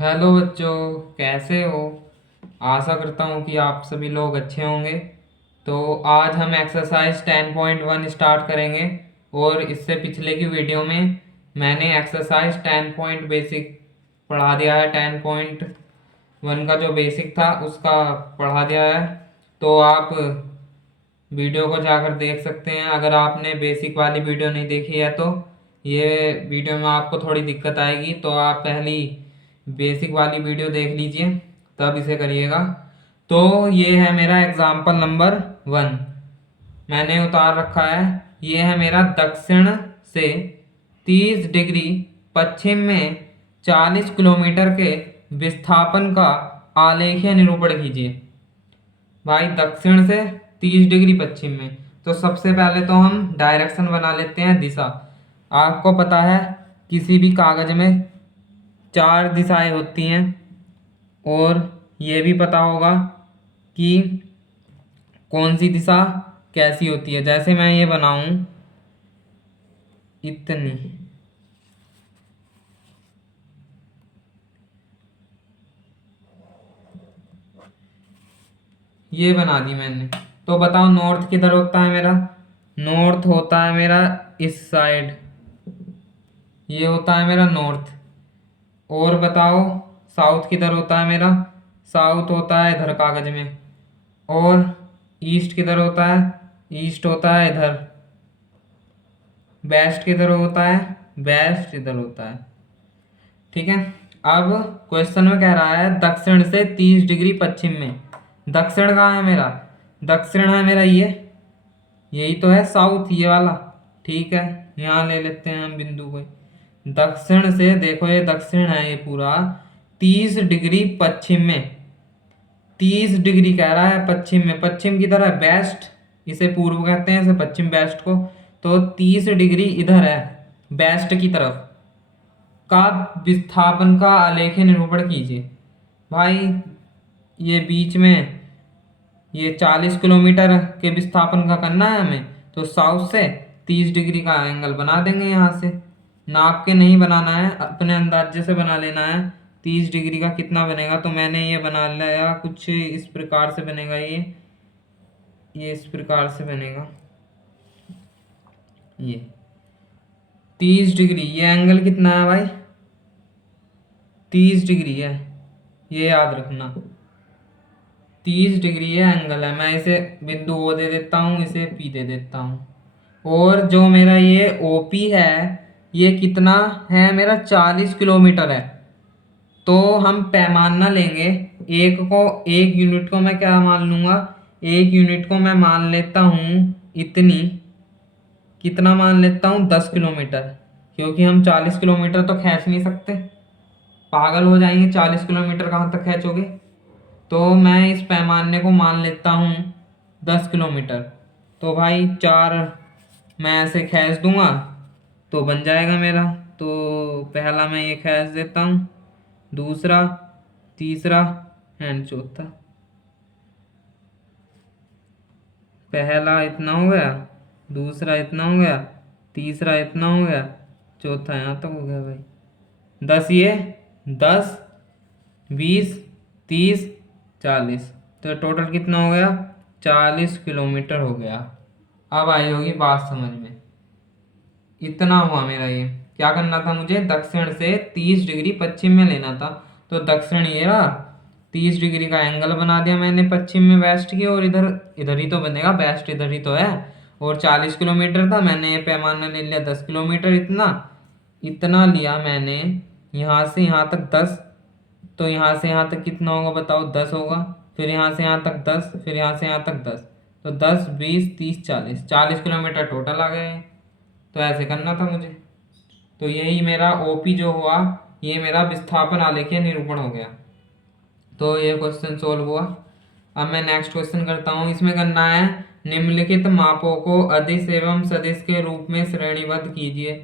Hello बच्चों, कैसे हो। आशा करता हूँ कि आप सभी लोग अच्छे होंगे। तो आज हम एक्सरसाइज 10.1 स्टार्ट करेंगे। और इससे पिछले की वीडियो में मैंने एक्सरसाइज 10 पॉइंट बेसिक पढ़ा दिया है। 10.1 का जो बेसिक था उसका पढ़ा दिया है। तो आप वीडियो को जाकर देख सकते हैं। अगर आपने बेसिक वाली वीडियो नहीं देखी है तो ये वीडियो में आपको थोड़ी दिक्कत आएगी, तो आप पहली बेसिक वाली वीडियो देख लीजिए, तब इसे करिएगा। तो ये है मेरा एग्जाम्पल नंबर 1, मैंने उतार रखा है। ये है मेरा दक्षिण से 30 डिग्री पश्चिम में 40 किलोमीटर के विस्थापन का आलेखीय निरूपण कीजिए। भाई दक्षिण से 30 डिग्री पश्चिम में, तो सबसे पहले तो हम डायरेक्शन बना लेते हैं, दिशा। आपको पता है किसी भी कागज में 4 दिशाएं होती हैं, और ये भी पता होगा कि कौन सी दिशा कैसी होती है। जैसे मैं ये बनाऊं इतनी, ये बना दी मैंने। तो बताओ नॉर्थ किधर होता है मेरा। नॉर्थ होता है मेरा इस साइड, ये होता है मेरा नॉर्थ। और बताओ साउथ किधर होता है मेरा। साउथ होता है इधर कागज में। और ईस्ट किधर होता है। ईस्ट होता है इधर। वेस्ट किधर होता है। वेस्ट इधर होता है। ठीक है। अब क्वेश्चन में कह रहा है दक्षिण से 30 डिग्री पश्चिम में। दक्षिण कहाँ है मेरा। दक्षिण है मेरा ये, यही तो है साउथ, ये वाला। ठीक है, यहाँ ले लेते हैं हम बिंदु को। दक्षिण से देखो, ये दक्षिण है ये पूरा 30 डिग्री पश्चिम में। 30 डिग्री कह रहा है पश्चिम में। पश्चिम की तरह वेस्ट, इसे पूर्व कहते हैं, इसे पश्चिम वेस्ट को। तो 30 डिग्री इधर है वेस्ट की तरफ का विस्थापन का आलेखीय निरूपण कीजिए। भाई ये बीच में ये 40 किलोमीटर के विस्थापन का करना है हमें, तो साउथ से 30 डिग्री का एंगल बना देंगे। यहाँ से नाप के नहीं बनाना है, अपने अंदाजे से बना लेना है। 30 डिग्री का कितना बनेगा, तो मैंने ये बना लिया, कुछ इस प्रकार से बनेगा। ये इस प्रकार से बनेगा। ये 30 डिग्री, ये एंगल कितना है भाई, 30 डिग्री है, ये याद रखना। 30 डिग्री ये एंगल है। मैं इसे बिंदु ओ दे देता हूँ, इसे पी दे देता हूँ। और जो मेरा ये ओपी है, ये कितना है मेरा, 40 किलोमीटर है। तो हम पैमाना लेंगे, एक यूनिट को मैं क्या मान लूँगा, एक यूनिट को मैं मान लेता हूँ इतनी, कितना मान लेता हूँ, 10 किलोमीटर। क्योंकि हम 40 किलोमीटर तो खींच नहीं सकते, पागल हो जाएंगे। 40 किलोमीटर कहाँ तक खींचोगे। तो मैं इस पैमाने को मान लेता हूँ 10 किलोमीटर। तो भाई 4 मैं ऐसे खींच दूंगा तो बन जाएगा मेरा। तो पहला मैं ये खींच देता हूँ, दूसरा, तीसरा एंड चौथा। पहला इतना हो गया, दूसरा इतना हो गया, तीसरा इतना हो गया, चौथा यहाँ तक हो गया भाई। 10 ये, 10, 20, 30, 40, तो टोटल कितना हो गया, 40 किलोमीटर हो गया। अब आई होगी बात समझ में। इतना हुआ मेरा। ये क्या करना था मुझे, दक्षिण से 30 डिग्री पश्चिम में लेना था। तो दक्षिण ये रहा, 30 डिग्री का एंगल बना दिया मैंने पश्चिम में वेस्ट की, और इधर इधर ही तो बनेगा, वेस्ट इधर ही तो है। और 40 किलोमीटर था, मैंने ये पैमाना ले लिया 10 किलोमीटर। इतना इतना लिया मैंने, यहाँ से यहाँ तक 10। तो यहाँ से यहाँ तक कितना होगा बताओ, 10 होगा। फिर यहाँ से यहाँ तक 10, फिर यहाँ से यहाँ तक 10। तो 10, 20, 30, 40, 40 किलोमीटर टोटल आ गए। तो ऐसे करना था मुझे। तो यही मेरा ओपी जो हुआ, ये मेरा विस्थापन आलेखीय निरूपण हो गया। तो ये क्वेश्चन सोल्व हुआ। अब मैं नेक्स्ट क्वेश्चन करता हूँ। इसमें करना है निम्नलिखित मापों को अदिश एवं सदिश के रूप में श्रेणीबद्ध कीजिए।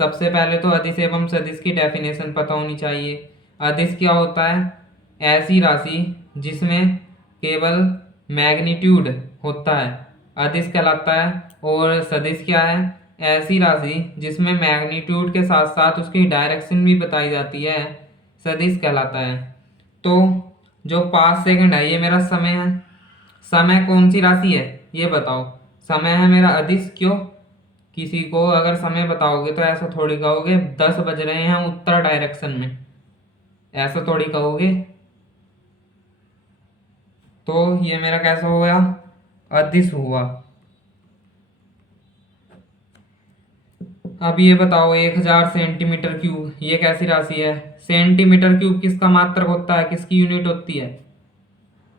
सबसे पहले तो अदिश एवं सदिश की डेफिनेशन पता होनी चाहिए। अदिश क्या होता है, ऐसी राशि जिसमें केवल मैग्नीट्यूड होता है, अदिश कहलाता है। और सदिश क्या है, ऐसी राशि जिसमें मैग्नीट्यूड के साथ साथ उसकी डायरेक्शन भी बताई जाती है, सदिश कहलाता है। तो जो 5 सेकंड है ये मेरा समय है। समय कौन सी राशि है ये बताओ। समय है मेरा अदिश। क्यों? किसी को अगर समय बताओगे तो ऐसा थोड़ी कहोगे 10 बज रहे हैं उत्तर डायरेक्शन में, ऐसा थोड़ी कहोगे। तो ये मेरा कैसा हो गया? अदिश हुआ। अब ये बताओ 1000 सेंटीमीटर क्यूब ये कैसी राशि है? सेंटीमीटर क्यूब किसका मात्रक होता है, किसकी यूनिट होती है?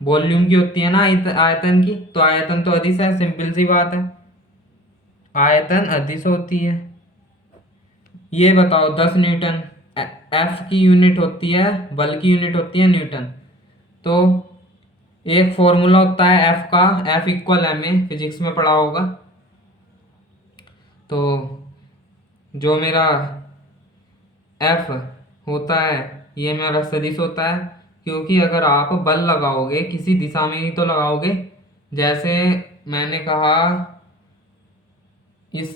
वॉल्यूम की होती है ना, आयतन की। तो आयतन तो अदिश है, सिंपल सी बात है, आयतन अदिश होती है। ये बताओ 10 न्यूटन, एफ की यूनिट होती है, बल की यूनिट होती है न्यूटन। तो एक फॉर्मूला होता है एफ का, F equal M A, physics में पढ़ा होगा। तो जो मेरा एफ होता है ये मेरा सदिश होता है, क्योंकि अगर आप बल लगाओगे किसी दिशा में ही तो लगाओगे। जैसे मैंने कहा इस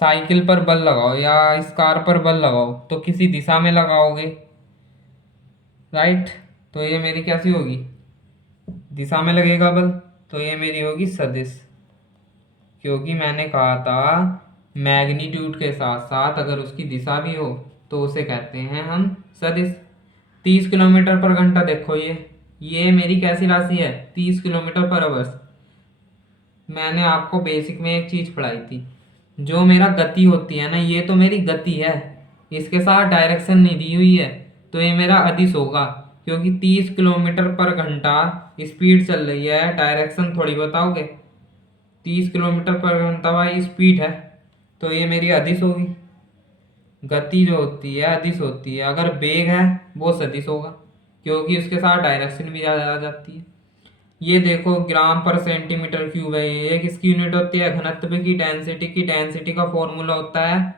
साइकिल पर बल लगाओ या इस कार पर बल लगाओ तो किसी दिशा में लगाओगे, राइट। तो ये मेरी कैसी होगी? दिशा में लगेगा बल, तो ये मेरी होगी सदिश। क्योंकि मैंने कहा था मैग्नीट्यूड के साथ साथ अगर उसकी दिशा भी हो तो उसे कहते हैं हम सदिश। 30 किलोमीटर पर घंटा देखो, ये मेरी कैसी राशि है? 30 किलोमीटर पर आवर्स। मैंने आपको बेसिक में एक चीज पढ़ाई थी, जो मेरा गति होती है ना, ये तो मेरी गति है, इसके साथ डायरेक्शन नहीं दी हुई है, तो ये मेरा अदिश होगा। क्योंकि 30 किलोमीटर पर घंटा स्पीड चल रही है, डायरेक्शन थोड़ी बताओगे। 30 किलोमीटर पर घंटा भाई स्पीड है, तो ये मेरी अदिश होगी। गति जो होती है अदिश होती है, अगर वेग है वो सदिश होगा, क्योंकि उसके साथ डायरेक्शन भी आ जाती है। ये देखो ग्राम पर सेंटीमीटर क्यूब है, ये किसकी यूनिट होती है? घनत्व की, डेंसिटी की। डेंसिटी का फॉर्मूला होता है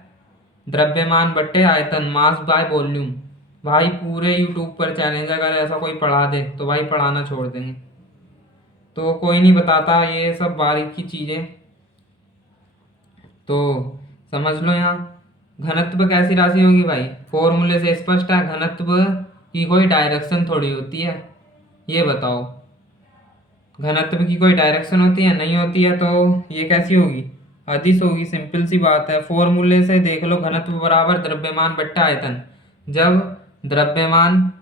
द्रव्यमान बट्टे आयतन, मास बाय वॉल्यूम। भाई पूरे यूट्यूब पर चैलेंज, अगर ऐसा कोई पढ़ा दे तो भाई पढ़ाना छोड़ देंगे। तो कोई नहीं बताता ये सब बारीकी चीजें, तो समझ लो। यहाँ घनत्व कैसी राशि होगी भाई? फॉर्मूले से स्पष्ट है, घनत्व की कोई डायरेक्शन थोड़ी होती है। ये बताओ, घनत्व की कोई डायरेक्शन होती है? नहीं होती है, तो ये कैसी होगी? अदिश होगी, सिंपल सी बात है। फॉर्मूले से देख लो, घनत्व बराबर द्रव्यमान बट्टा आयतन। जब द्रव्यमान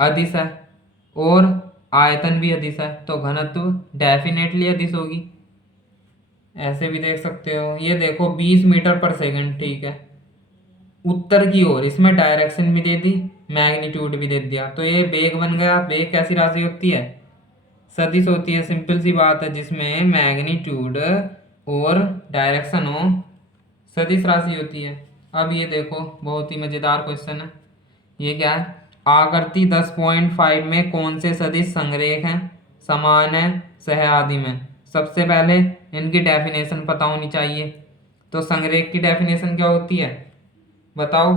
अदिश है और आयतन भी अदिश है तो घनत्व डेफिनेटली अदिश होगी। ऐसे भी देख सकते हो। ये देखो 20 मीटर पर सेकंड, ठीक है, उत्तर की ओर, इसमें डायरेक्शन भी दे दी, मैग्नीट्यूड भी दे दिया, तो ये वेग बन गया। वेग कैसी राशि होती है? सदिश होती है, सिंपल सी बात है, जिसमें मैग्नीट्यूड और डायरेक्शन हो, सदिश राशि होती है। अब ये देखो बहुत ही मजेदार क्वेश्चन है। ये क्या है? आकृति 10.5 में कौन से सदिश संरेख हैं, समान है, सह आदि में? सबसे पहले इनकी डेफिनेशन पता होनी चाहिए। तो संरेख की डेफिनेशन क्या होती है बताओ?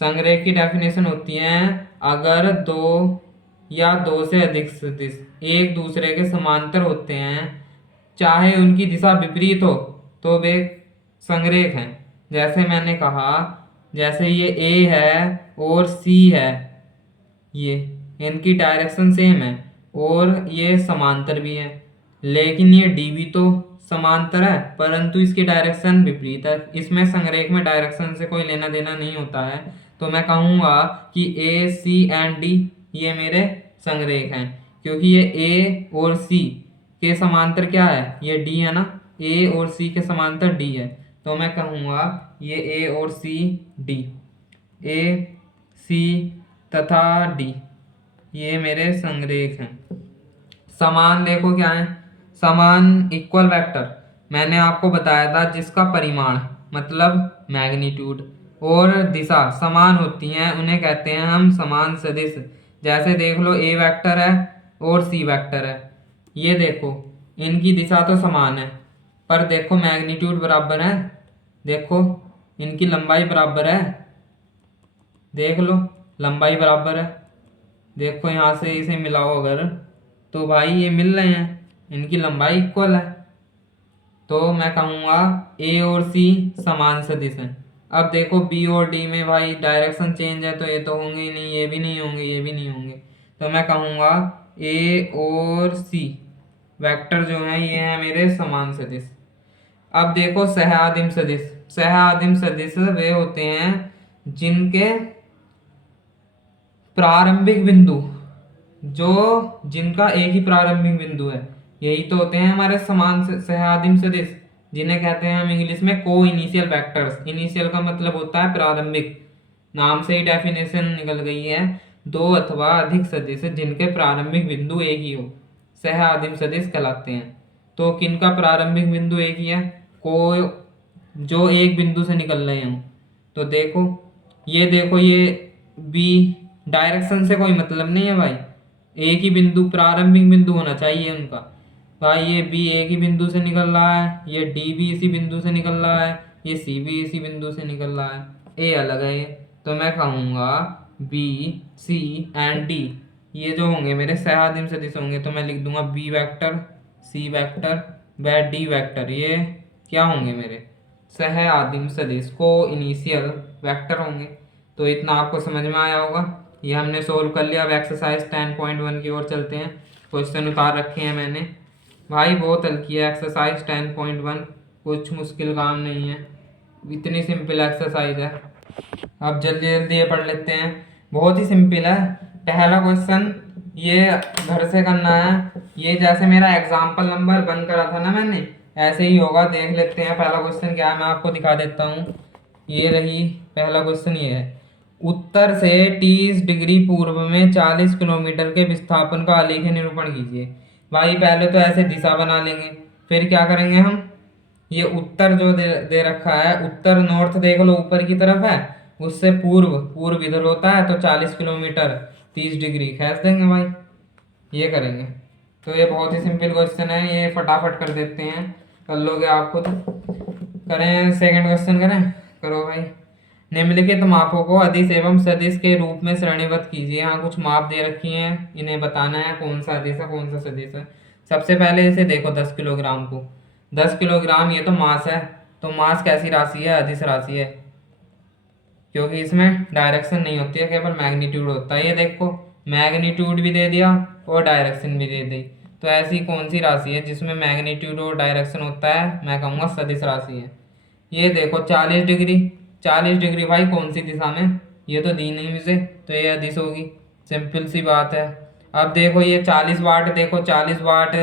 संरेख की डेफिनेशन होती है अगर दो या दो से अधिक सदिश एक दूसरे के समांतर होते हैं, चाहे उनकी दिशा विपरीत हो, तो वे संरेख हैं। जैसे मैंने कहा, जैसे ये ए है और सी है, ये इनकी डायरेक्शन सेम है और ये समांतर भी है, लेकिन ये डी भी तो समांतर है परंतु इसकी डायरेक्शन विपरीत है। इसमें संरेख में डायरेक्शन से कोई लेना देना नहीं होता है, तो मैं कहूँगा कि ए सी एंड डी ये मेरे संरेख हैं, क्योंकि ये ए और सी के समांतर क्या है? ये डी है ना, ए और सी के समांतर डी है, तो मैं कहूँगा ये ए और सी डी, ए सी तथा डी ये मेरे संरेख हैं। समान देखो क्या है? समान इक्वल वेक्टर मैंने आपको बताया था, जिसका परिमाण मतलब मैग्नीट्यूड और दिशा समान होती हैं उन्हें कहते हैं हम समान सदिश। जैसे देख लो ए वेक्टर है और सी वेक्टर है, ये देखो इनकी दिशा तो समान है पर देखो मैग्नीट्यूड बराबर है, देखो इनकी लंबाई बराबर है, देख लो लंबाई बराबर है। देखो यहाँ से इसे मिलाओ अगर, तो भाई ये मिल रहे हैं, इनकी लंबाई इक्वल है, तो मैं कहूँगा ए और सी समान सदिश हैं। अब देखो बी और डी में भाई डायरेक्शन चेंज है, तो ये तो होंगे ही नहीं, ये भी नहीं होंगे, ये भी नहीं होंगे। तो मैं कहूँगा ए और सी वेक्टर जो है ये है मेरे समान सदिश। अब देखो सह सदिश। सह सदिश वे होते हैं जिनके प्रारंभिक बिंदु, जो जिनका एक ही प्रारंभिक बिंदु है, यही तो होते हैं हमारे समान सह सदिश, जिन्हें कहते हैं हम इंग्लिश में को इनिशियल वेक्टर्स। इनिशियल का मतलब होता है प्रारंभिक, नाम से ही डेफिनेशन निकल गई है, दो अथवा अधिक सदिश जिनके प्रारंभिक बिंदु एक ही हो सह सदिश कहलाते हैं। तो किनका प्रारंभिक बिंदु एक ही है? को जो एक बिंदु से निकल रहे हों। तो देखो ये बी, डायरेक्शन से कोई मतलब नहीं है भाई, एक ही बिंदु प्रारंभिक बिंदु होना चाहिए उनका। भाई ये बी एक ही बिंदु से निकल रहा है, ये डी भी इसी बिंदु से निकल रहा है, ये सी भी इसी बिंदु से निकल रहा है, ए अलग है ये। तो मैं कहूँगा बी सी एंड डी ये जो होंगे मेरे सहादिम सदिश होंगे। तो मैं लिख दूंगा बी वेक्टर, सी वेक्टर व डी वेक्टर, ये क्या होंगे मेरे सह आदिम सदिश को इनिशियल वेक्टर होंगे। तो इतना आपको समझ में आया होगा। ये हमने सोल्व कर लिया। अब एक्सरसाइज 10.1 की ओर चलते हैं। क्वेश्चन उतार रखे हैं मैंने भाई, बहुत हल्की है एक्सरसाइज 10.1, कुछ मुश्किल काम नहीं है, इतनी सिंपल एक्सरसाइज है। अब जल्दी जल्दी ये पढ़ लेते हैं, बहुत ही सिंपल है। पहला क्वेश्चन ये घर से करना है, ये जैसे मेरा एग्जाम्पल नंबर 1 करा था ना मैंने, ऐसे ही होगा। देख लेते हैं पहला क्वेश्चन क्या है, मैं आपको दिखा देता हूँ। ये रही पहला क्वेश्चन, ये है उत्तर से 30 डिग्री पूर्व में 40 किलोमीटर के विस्थापन का आलेख निरूपण कीजिए। भाई पहले तो ऐसे दिशा बना लेंगे, फिर क्या करेंगे हम, ये उत्तर जो दे रखा है, उत्तर नॉर्थ देख लो ऊपर की तरफ है, उससे पूर्व, पूर्व इधर होता है, तो 40 किलोमीटर 30 डिग्री खींच देंगे भाई, ये करेंगे। तो ये बहुत ही सिंपल क्वेश्चन है, ये फटाफट कर देते हैं, कर लोगे आप खुद। करें सेकंड क्वेश्चन, करें, करो भाई। निम्नलिखित मापों को अदिश एवं सदिश के रूप में श्रेणीबद्ध कीजिए। यहाँ कुछ माप दे रखी हैं, इन्हें बताना है कौन सा अदिश है कौन सा सदिश है। सबसे पहले इसे देखो 10 किलोग्राम को, 10 किलोग्राम ये तो मास है। तो मास कैसी राशि है? अदिश राशि है, क्योंकि इसमें डायरेक्शन नहीं होती है, केवल मैग्नीट्यूड होता है। ये देखो मैग्नीट्यूड भी दे दिया और डायरेक्शन भी दे दी। तो ऐसी कौन सी राशि है जिसमें मैग्नीट्यूड और डायरेक्शन होता है? मैं कहूँगा सदिश राशि है। ये देखो 40 डिग्री, 40 डिग्री भाई कौन सी दिशा में? ये तो दी नहीं मुझे, तो ये अदिश होगी, सिंपल सी बात है। अब देखो ये 40 वाट, देखो 40 वाट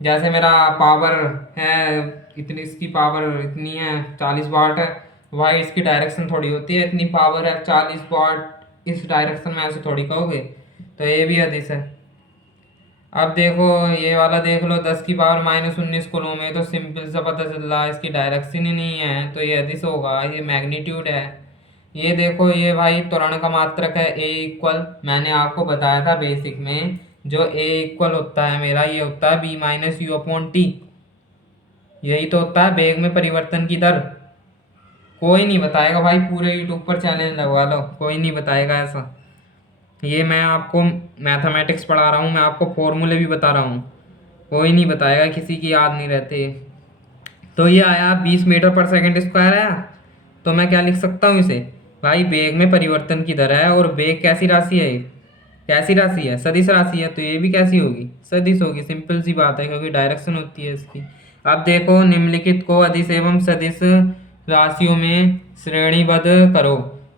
जैसे मेरा पावर है इतनी, इसकी पावर इतनी है 40 वाट है भाई, इसकी डायरेक्शन थोड़ी होती है, इतनी पावर है 40 वाट इस डायरेक्शन में, ऐसे थोड़ी कहोगे। तो ये भी अदिश है। अब देखो ये वाला देख लो 10 की पावर -19 कूलम में, तो सिंपल सा पता चल रहा है इसकी डायरेक्शन ही नहीं है, तो ये अदिश होगा, ये मैग्नीट्यूड है। ये देखो ये भाई त्वरण का मात्रक है ए इक्वल, मैंने आपको बताया था बेसिक में, जो ए इक्वल होता है मेरा, ये होता है B minus U upon T, यही तो होता है वेग में परिवर्तन की दर। कोई नहीं बताएगा भाई, पूरे यूट्यूब पर चैनल लगवा लो, कोई नहीं बताएगा ऐसा। ये मैं आपको मैथमेटिक्स पढ़ा रहा हूँ, मैं आपको फॉर्मूले भी बता रहा हूँ, कोई नहीं बताएगा, किसी की याद नहीं रहती। तो ये आया 20 मीटर पर सेकंड स्क्वायर आया, तो मैं क्या लिख सकता हूँ इसे भाई, वेग में परिवर्तन की दर है, और वेग कैसी राशि है? कैसी राशि है? सदिश राशि है, तो ये भी कैसी होगी? सदिश होगी, सिंपल सी बात है, क्योंकि डायरेक्शन होती है इसकी। अब देखो निम्नलिखित को अदिश एवं सदिश राशियों में श्रेणीबद्ध करो।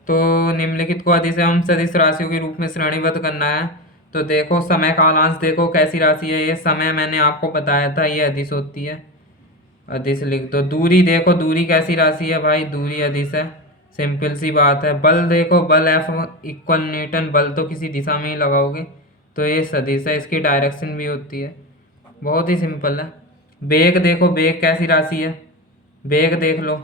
तो निम्नलिखित को अदिश एवं सदिश राशियों के रूप में श्रेणीबद्ध करना है। तो देखो समय कालांश, देखो कैसी राशि है ये, समय मैंने आपको बताया था ये अदिश होती है, अदिश लिख दो। दूरी देखो, दूरी कैसी राशि है भाई? दूरी अदिश है, सिंपल सी बात है। बल देखो, बल F इक्वल न्यूटन, बल तो किसी दिशा में ही लगाओगे, तो ये सदिश है, इसकी डायरेक्शन भी होती है, बहुत ही सिंपल है। वेग देखो, वेग कैसी राशि है? वेग देख लो,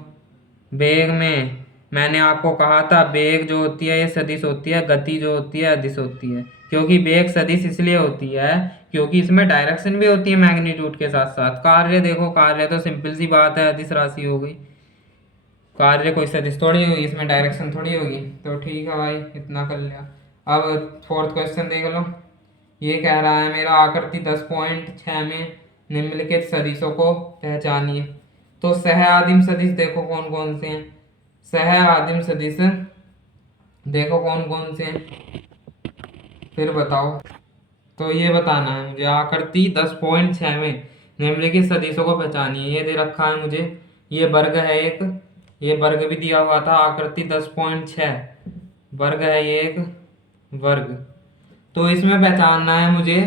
वेग में मैंने आपको कहा था वेग जो होती है ये सदिश होती है, गति जो होती है अदिश होती है। क्योंकि वेग सदिश इसलिए होती है क्योंकि इसमें डायरेक्शन भी होती है मैग्नीट्यूड के साथ साथ। कार्य देखो, कार्य तो सिंपल सी बात है, अदिश राशि हो गई, कार्य कोई सदिश थोड़ी होगी, इसमें डायरेक्शन थोड़ी होगी। तो ठीक है भाई, इतना कर लिया। अब फोर्थ क्वेश्चन देख लो, ये कह रहा है मेरा आकृति 10.6 में निम्नलिखित सदिशों को पहचानिए। तो सह आदिम सदिश देखो कौन कौन से हैं, सह आदिम सदिश देखो कौन कौन से हैं, फिर बताओ। तो ये बताना है मुझे आकृति 10.6 में निम्नलिखित सदिशों को पहचानिए। ये दे रखा है मुझे, ये वर्ग है एक, ये वर्ग भी दिया हुआ था, आकृति 10.6 वर्ग है ये एक वर्ग। तो इसमें पहचानना है मुझे,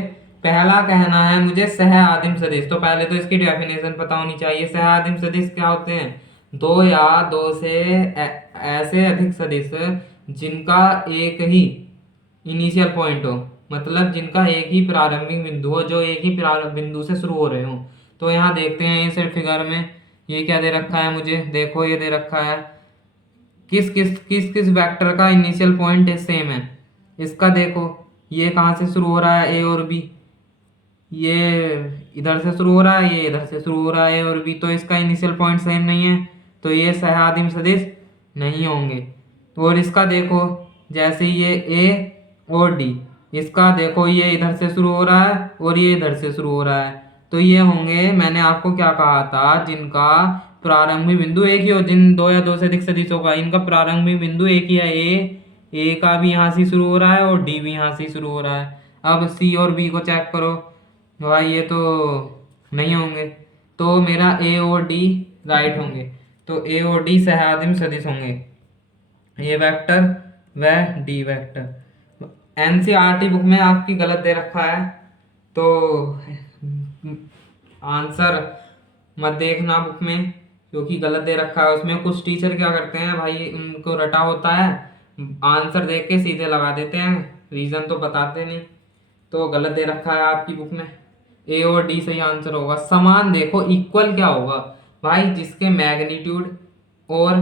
पहला कहना है मुझे सह आदिम सदिश। तो पहले तो इसकी डेफिनेशन पता होनी चाहिए। सह आदिम सदिश क्या होते हैं? दो या दो से ऐसे अधिक सदिश जिनका एक ही इनिशियल पॉइंट हो, मतलब जिनका एक ही प्रारंभिक बिंदु हो, जो एक ही प्रारंभ बिंदु से शुरू हो रहे हो। तो यहाँ देखते हैं इस फिगर में ये क्या दे रखा है मुझे, देखो ये दे रखा है किस किस किस किस वेक्टर का इनिशियल पॉइंट सेम है। इसका देखो ये कहाँ से शुरू हो रहा है, ए और बी, ये इधर से शुरू हो रहा है, ये इधर से शुरू हो रहा है, ए और बी, तो इसका इनिशियल पॉइंट सेम नहीं है, तो ये सह सदिश नहीं होंगे। तो और इसका देखो जैसे ये ए और डी, इसका देखो ये इधर से शुरू हो रहा है और ये इधर से शुरू हो रहा है, तो ये होंगे, मैंने आपको क्या कहा था, जिनका प्रारंभिक बिंदु एक ही हो, जिन दो या दो से अधिक सदिशों का इनका प्रारंभिक बिंदु एक ही है। ए का भी यहाँ से शुरू हो रहा है और डी भी यहाँ से शुरू हो रहा है। अब सी और बी को चेक करो, भाई ये तो नहीं होंगे, तो मेरा ए और डी राइट होंगे। तो ए और डी सह सदिश होंगे, ए वेक्टर व डी वेक्टर। एनसीईआरटी बुक में आपकी गलत दे रखा है, तो आंसर मत देखना बुक में, क्योंकि गलत दे रखा है उसमें। कुछ टीचर क्या करते हैं भाई, उनको रटा होता है, आंसर देख के सीधे लगा देते हैं, रीजन तो बताते नहीं, तो गलत दे रखा है आपकी बुक में। ए और डी सही आंसर होगा। समान देखो इक्वल क्या होगा भाई, जिसके मैग्नीट्यूड और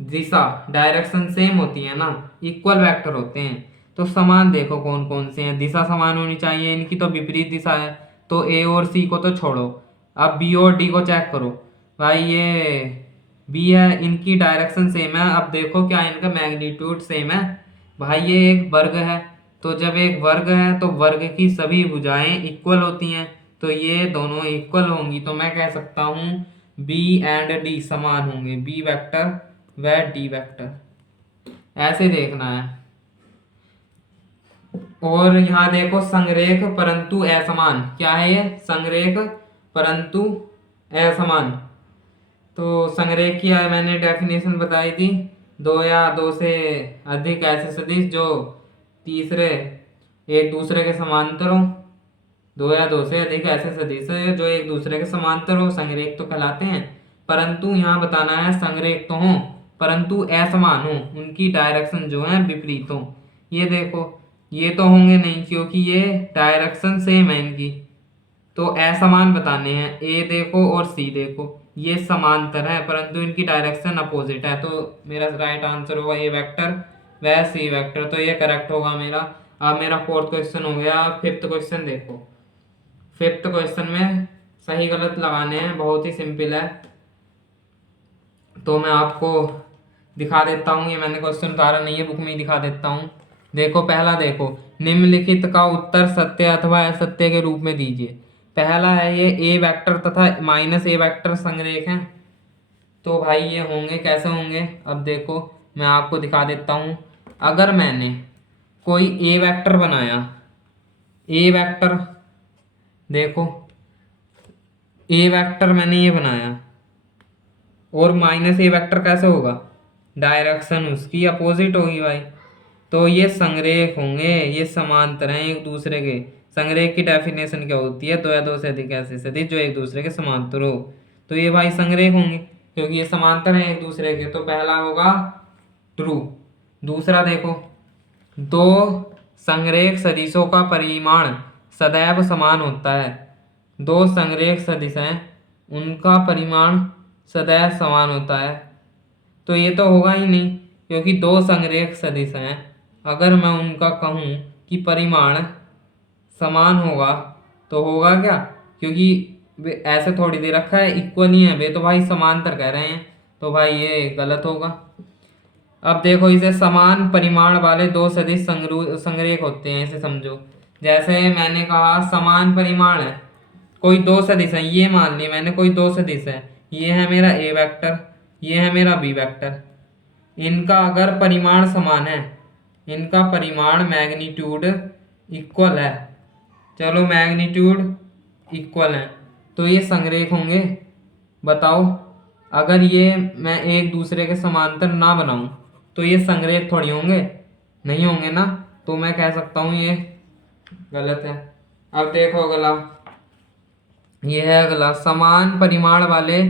दिशा डायरेक्शन सेम होती है ना, इक्वल वेक्टर होते हैं। तो समान देखो कौन कौन से हैं, दिशा समान होनी चाहिए, इनकी तो विपरीत दिशा है, तो ए और सी को तो छोड़ो। अब बी और डी को चेक करो, भाई ये बी है, इनकी डायरेक्शन सेम है, अब देखो क्या इनका मैग्नीट्यूड सेम है, भाई ये एक वर्ग है, तो जब एक वर्ग है तो वर्ग की सभी भुजाएं इक्वल होती हैं, तो ये दोनों इक्वल होंगी, तो मैं कह सकता हूँ बी एंड डी समान होंगे, बी वेक्टर व डी वेक्टर, ऐसे देखना है। और यहाँ देखो संरेख परंतु असमान, क्या है ये, संरेख परंतु असमान। तो संरेख की मैंने डेफिनेशन बताई थी, दो या दो से अधिक ऐसे सदिश जो तीसरे एक दूसरे के समांतर हो, दो या दो से अधिक ऐसे सदिश जो एक दूसरे के समांतर हो, संरेख तो कहलाते हैं। परंतु यहाँ बताना है संरेख तो हो परंतु असमान हो, उनकी डायरेक्शन जो है विपरीत हो। ये देखो ये तो होंगे नहीं, क्योंकि ये डायरेक्शन सेम है इनकी, तो असमान बताने हैं। ए देखो और सी देखो, ये समांतर है परंतु इनकी डायरेक्शन अपोजिट है, तो मेरा राइट आंसर होगा ए वेक्टर व सी वेक्टर, तो ये करेक्ट होगा मेरा। अब मेरा फोर्थ क्वेश्चन हो गया। फिफ्थ क्वेश्चन देखो, फिफ्थ क्वेश्चन में सही गलत लगाने हैं, बहुत ही सिंपल है, तो मैं आपको दिखा देता हूँ, ये मैंने क्वेश्चन उतारा नहीं है बुक में ही दिखा देता हूँ। देखो पहला देखो, निम्नलिखित का उत्तर सत्य अथवा असत्य के रूप में दीजिए। पहला है ये ए वेक्टर तथा माइनस ए वेक्टर संरेख हैं, तो भाई ये होंगे कैसे होंगे, अब देखो मैं आपको दिखा देता हूँ। अगर मैंने कोई ए वेक्टर बनाया, ए वेक्टर देखो, ए वेक्टर मैंने ये बनाया, और माइनस ए वेक्टर कैसे होगा, डायरेक्शन उसकी अपोजिट होगी भाई, तो ये संरेख होंगे, ये समांतर हैं एक दूसरे के। संरेख की डेफिनेशन क्या होती है, दो या दो से अधिक ऐसे सदिश जो एक दूसरे के समांतर हो, तो ये भाई संरेख होंगे क्योंकि ये समांतर हैं एक दूसरे के, तो पहला होगा ट्रू। दूसरा देखो, दो संरेख सदिशों का परिमाण सदैव समान होता है, दो संरेख सदिश हैं उनका परिमाण सदैव समान होता है, तो ये तो होगा ही नहीं, क्योंकि दो संरेख सदिश हैं, अगर मैं उनका कहूँ कि परिमाण समान होगा तो होगा क्या, क्योंकि वे ऐसे थोड़ी दे रखा है इक्वल ही है, वे तो भाई समांतर कह रहे हैं, तो भाई ये गलत होगा। अब देखो इसे समान परिमाण वाले दो सदिश संरेख होते हैं, इसे समझो। जैसे मैंने कहा समान परिमाण है, कोई दो सदिश है, ये मान ली मैंने कोई दो सदिश है, ये है मेरा ए वेक्टर, ये है मेरा बी वेक्टर, इनका अगर परिमाण समान है, इनका परिमाण मैग्नीट्यूड इक्वल है, चलो मैग्नीट्यूड इक्वल है, तो ये संरेख होंगे। बताओ, अगर ये मैं एक दूसरे के समांतर ना बनाऊं तो ये संरेख थोड़ी होंगे, नहीं होंगे ना। तो मैं कह सकता हूँ ये गलत है। अब देखो अगला, ये है अगला, समान परिमाण वाले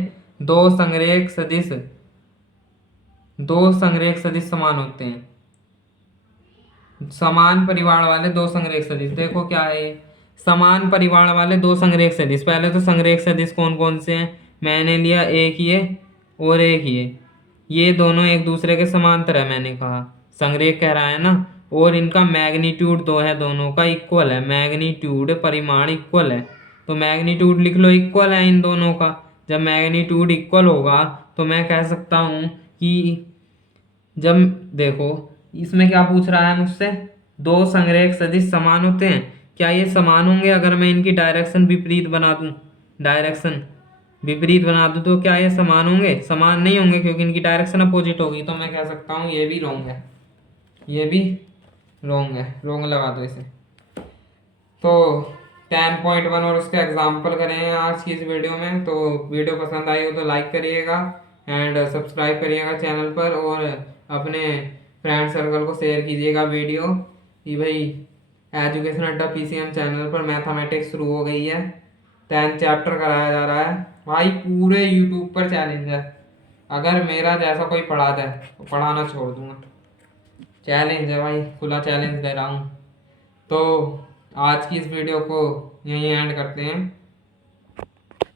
दो संरेख सदिश, दो संरेख सदिश समान होते हैं। समान परिमाण वाले दो संरेख सदिश, देखो क्या है ये, समान परिमाण वाले दो संरेख सदिश। पहले तो संरेख सदिश कौन कौन से हैं, मैंने लिया एक ये और एक ये दोनों एक दूसरे के समांतर है, मैंने कहा संरेख कह रहा है ना। और इनका मैग्नीट्यूड दो है, दोनों का इक्वल है, मैग्नीट्यूड परिमाण इक्वल है, तो मैग्नीट्यूड लिख लो इक्वल है इन दोनों का। जब मैग्नीट्यूड इक्वल होगा तो मैं कह सकता हूँ कि जब, देखो इसमें क्या पूछ रहा है मुझसे, दो संरेख सदिश समान होते हैं, क्या ये समान होंगे अगर मैं इनकी डायरेक्शन विपरीत बना दूं, डायरेक्शन विपरीत बना दूं तो क्या ये समान होंगे, समान नहीं होंगे क्योंकि इनकी डायरेक्शन अपोजिट होगी। तो मैं कह सकता हूँ ये भी रॉन्ग है, ये भी रॉन्ग है, रॉन्ग लगा दो इसे। तो 10.1 और उसके एग्जाम्पल करें आज की इस वीडियो में। तो वीडियो पसंद आई हो तो लाइक करिएगा एंड सब्सक्राइब करिएगा चैनल पर, और अपने फ्रेंड सर्कल को शेयर कीजिएगा वीडियो कि भाई एजुकेशन अड्डा PCM चैनल पर मैथमेटिक्स शुरू हो गई है, 10th चैप्टर कराया जा रहा है भाई, पूरे यूट्यूब पर चैलेंज है, अगर मेरा जैसा कोई पढ़ा जाए तो पढ़ाना छोड़ दूंगा, चैलेंज है भाई, खुला चैलेंज दे रहा हूँ। तो आज की इस वीडियो को यहीं एंड करते हैं।